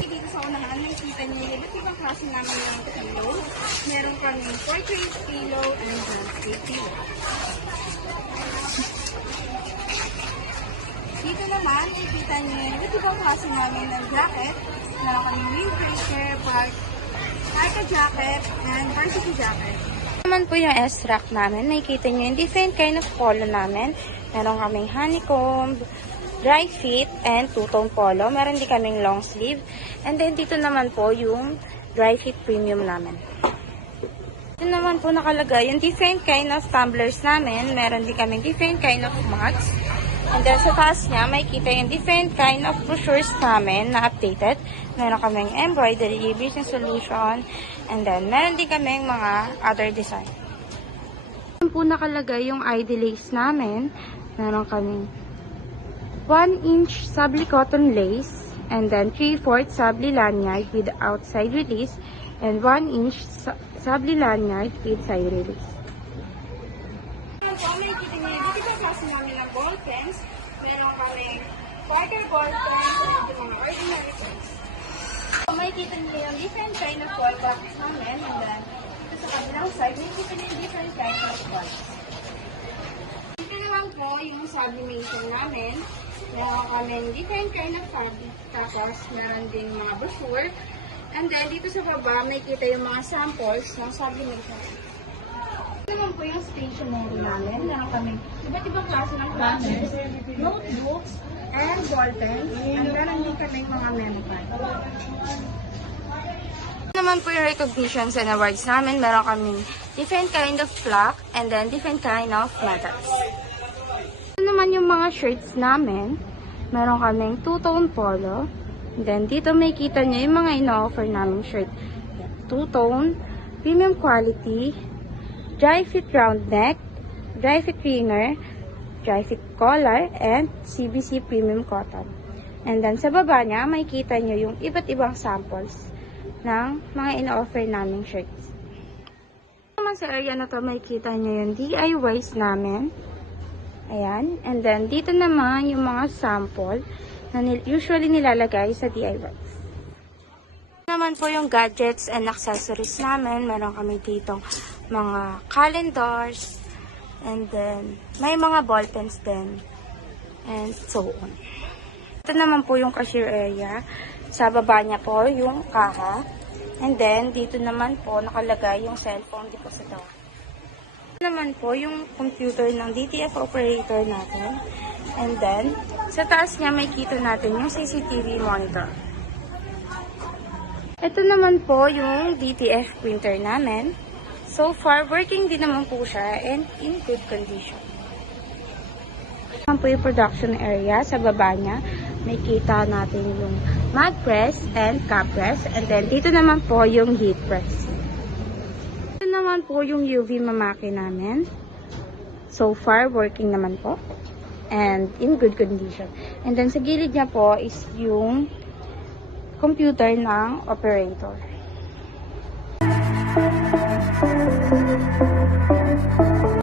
Dito sa unahan, nakikita niyo yung iba't ibang klase namin ng pillow. Meron kami portrait pillow and landscape pillow. Dito naman, nakikita niyo yung iba't ibang klase namin ng jacket. Meron kami windbreaker, parka jacket, and varsity jacket. Naman po yung S-rack namin. Nakikita nyo yung different kind of polo namin. Meron kaming honeycomb, dry fit, and two-tone polo. Meron din kaming long sleeve. And then dito naman po yung dry fit premium namin. Dito naman po nakalagay yung different kind of tumblers namin. Meron din kaming different kind of mugs. And then sa taas niya, makikita yung different kind of brochures namin na updated. Meron kaming embroidery, business solution, and then meron din kaming mga other design. Dito po nakalagay yung ID lace namin. Meron kaming 1-inch sabli cotton lace, and then 3/4 sabli lanyard with outside release, and 1-inch sabli lanyard with side release. Makikita niyo yung iba't klase namin ng ball pens. Meron kaming quarter ball pens at yung mga ordinary pens. Makikita niyo yung different kind of ball boxes namin. And then, dito sa kabilang side, makikita niyo yung different kind of balls. Dito naman po yung sublimation namin. Meron kaming different kind of fabric. Tapos, meron ding mga brochure. And then, dito sa baba, makikita yung mga samples ng sublimation. Ito naman po yung stationery namin. Meron kaming iba't ibang klase ng planners, notebooks, and ballpens. And meron din kaming mga memo pad. Ito naman po yung recognitions and awards namin. Meron kaming different kind of plaque and then different kind of medals. Ito naman yung mga shirts namin. Meron kaming two-tone polo. And then dito makikita nyo yung mga ino-offer namin shirt. Two-tone, premium quality, dry fit round neck, dry fit ringer, dry fit collar, and CBC premium cotton. And then sa baba niya, makikita nyo yung iba't ibang samples ng mga ino-offer naming shirts. Naman sa area na to, makikita nyo yung DIYs namin. Ayan. And then dito naman yung mga sample na usually nilalagay sa DIYs. Naman po yung gadgets and accessories namin. Meron kami ditong mga calendars, and then may mga ball pens din, and so on. Ito naman po yung cashier area. Sa baba niya po yung kaha, and then dito naman po nakalagay yung cellphone depositor. Ito naman po yung computer ng DTF operator natin, and then sa taas niya may kita natin yung CCTV monitor. Ito naman po yung DTF printer namin. So far, working din naman po siya and in good condition. Ito po yung production area. Sa baba niya, may kita natin yung mag press and cap press. And then, dito naman po yung heat press. Ito naman po yung UV mamaki namin. So far, working naman po. And in good condition. And then, sa gilid niya po is yung computer ng operator. Thank you.